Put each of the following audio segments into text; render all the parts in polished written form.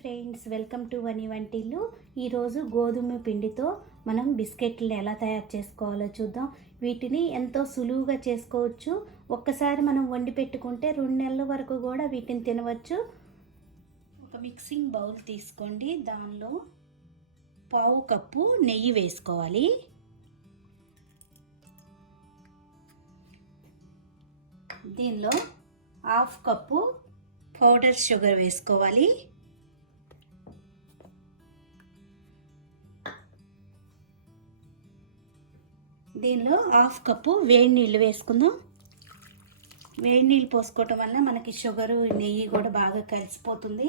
Friends, welcome to వని వంటిల్లు. ఈరోజు గోధుమ పిండితో మనం బిస్కెట్లు ఎలా తయారు చేసుకోవాలో చూద్దాం. వీటిని ఎంతో సులువుగా చేసుకోవచ్చు. ఒక్కసారి మనం వండి పెట్టుకుంటే 2 నెలల వరకు కూడా వీటిని తినవచ్చు. ఒక మిక్సింగ్ బౌల్ తీసుకోండి. దానిలో పావు కప్పు నెయ్యి వేసుకోవాలి. దీనిలో హాఫ్ కప్పు పౌడర్ షుగర్ వేసుకోవాలి. దీనిలో హాఫ్ కప్పు వేడి నీళ్ళు వేసుకుందాం. వేడి నీళ్ళు పోసుకోవటం వల్ల మనకి షుగరు నెయ్యి కూడా బాగా కలిసిపోతుంది.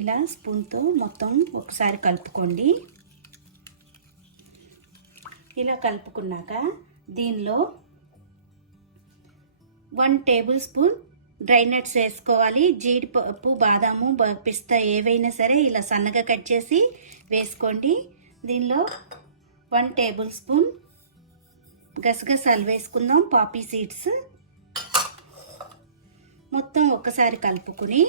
ఇలా స్పూన్తో మొత్తం ఒకసారి కలుపుకోండి. ఇలా కలుపుకున్నాక దీనిలో 1 టేబుల్ స్పూన్ డ్రై నట్స్ వేసుకోవాలి. జీడిపప్పు, బాదాము, పిస్తా ఏవైనా సరే ఇలా సన్నగా కట్ చేసి వేసుకోండి. దీనిలో 1 టేబుల్ స్పూన్ గసగసాలు వేసుకుందాం, పాపీ సీడ్స్. మొత్తం ఒకసారి కలుపుకుని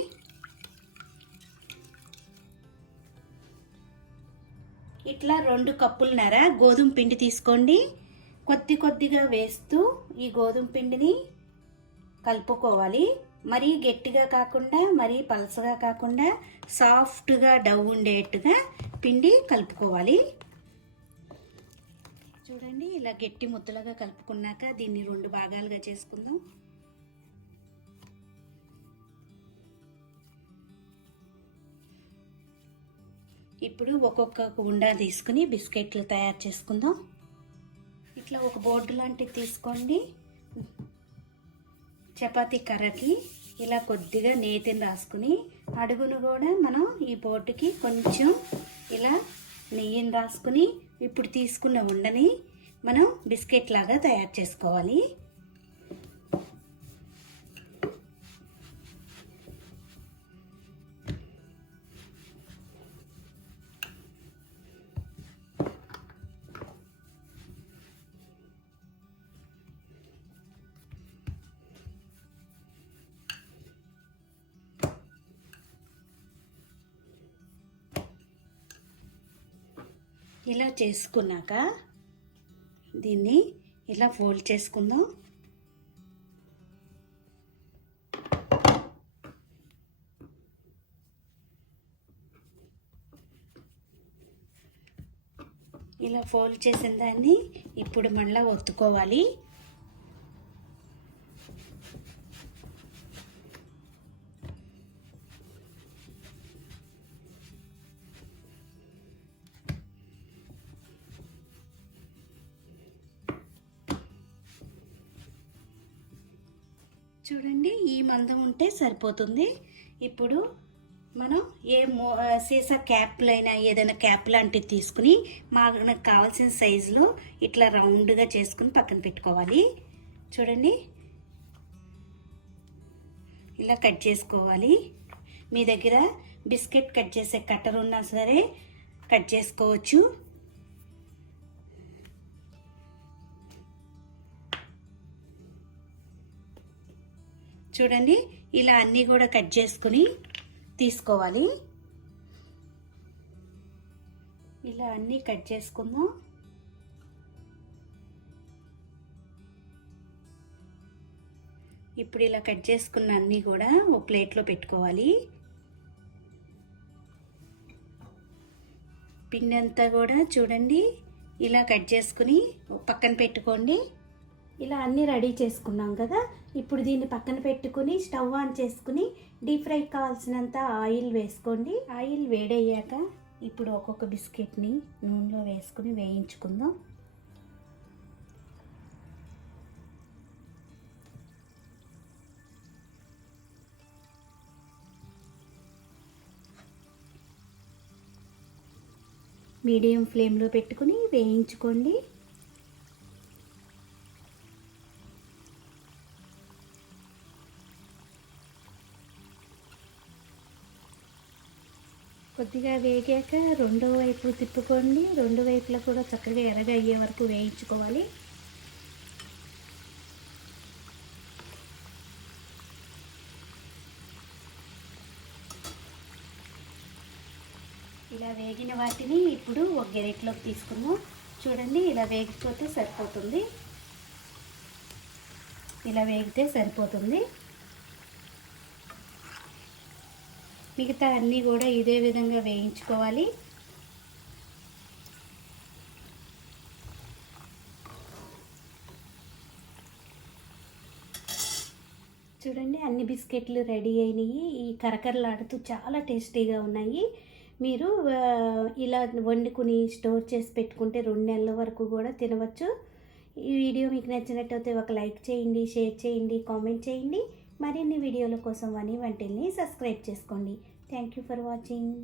ఇట్లా 2 కప్పులన్నర గోధుమ పిండి తీసుకోండి. కొద్దిగా వేస్తూ ఈ గోధుమ పిండిని కలుపుకోవాలి. మరీ గట్టిగా కాకుండా మరీ పలసగా కాకుండా సాఫ్ట్గా డవ్ ఉండేట్టుగా పిండి కలుపుకోవాలి. చూడండి, ఇలా గట్టి ముద్దలుగా కలుపుకున్నాక దీన్ని 2 భాగాలుగా చేసుకుందాం. ఇప్పుడు ఒక్కొక్క ఉండ తీసుకుని బిస్కెట్లు తయారు చేసుకుందాం. ఇట్లా ఒక బోర్డు లాంటిది తీసుకోండి. చపాతీ కర్రకి ఇలా కొద్దిగా నేతిని రాసుకుని అడుగును కూడా మనం ఈ బోర్డుకి కొంచెం ఇలా నెయ్యిని రాసుకుని ఇప్పుడు తీసుకున్న ఉండని మనం బిస్కెట్ లాగా తయారు చేసుకోవాలి. ఇలా చేసుకున్నాక దీన్ని ఇలా ఫోల్డ్ చేసుకుందాం. ఇలా ఫోల్డ్ చేసిన దాన్ని ఇప్పుడు మళ్ళీ ఒత్తుకోవాలి. చూడండి, ఈ మందం ఉంటే సరిపోతుంది. ఇప్పుడు మనం సీసా క్యాప్లైనా ఏదైనా క్యాప్ లాంటిది తీసుకుని మనకు కావాల్సిన సైజులో ఇట్లా రౌండ్గా చేసుకుని పక్కన పెట్టుకోవాలి. చూడండి, ఇలా కట్ చేసుకోవాలి. మీ దగ్గర బిస్కెట్ కట్ చేసే కట్టర్ ఉన్నా సరే కట్ చేసుకోవచ్చు. చూడండి, ఇలా అన్నీ కూడా కట్ చేసుకుని తీసుకోవాలి. ఇలా అన్నీ కట్ చేసుకుందాం. ఇప్పుడు ఇలా కట్ చేసుకున్న అన్నీ కూడా ఒక ప్లేట్లో పెట్టుకోవాలి. పిండి అంతా కూడా చూడండి ఇలా కట్ చేసుకుని పక్కన పెట్టుకోండి. ఇలా అన్నీ రెడీ చేసుకున్నాం కదా. ఇప్పుడు దీన్ని పక్కన పెట్టుకుని స్టవ్ ఆన్ చేసుకుని డీప్ ఫ్రై కావాల్సినంత ఆయిల్ వేసుకోండి. ఆయిల్ వేడయ్యాక ఇప్పుడు ఒక్కొక్క బిస్కెట్ని నూనెలో వేసుకుని వేయించుకుందాం. మీడియం ఫ్లేమ్లో పెట్టుకుని వేయించుకోండి. కొద్దిగా వేగాక రెండో వైపు తిప్పుకోండి. 2 వైపులా కూడా చక్కగా ఎర్రగా అయ్యే వరకు వేయించుకోవాలి. ఇలా వేగిన వాటిని ఇప్పుడు ఒక గెరెట్లోకి తీసుకున్నాం. చూడండి, ఇలా వేగిపోతే సరిపోతుంది. ఇలా వేగితే సరిపోతుంది. మిగతా అన్నీ కూడా ఇదే విధంగా వేయించుకోవాలి. చూడండి, అన్ని బిస్కెట్లు రెడీ అయినాయి. ఈ కరకరలాడుతూ చాలా టేస్టీగా ఉన్నాయి. మీరు ఇలా వండుకుని స్టోర్ చేసి పెట్టుకుంటే 2 నెలల వరకు కూడా తినవచ్చు. ఈ వీడియో మీకు నచ్చినట్టయితే ఒక లైక్ చేయండి, షేర్ చేయండి, కామెంట్ చేయండి. మరిన్ని వీడియోల కోసం వని వంటిల్ని సబ్స్క్రైబ్ చేసుకోండి. Thank you for watching.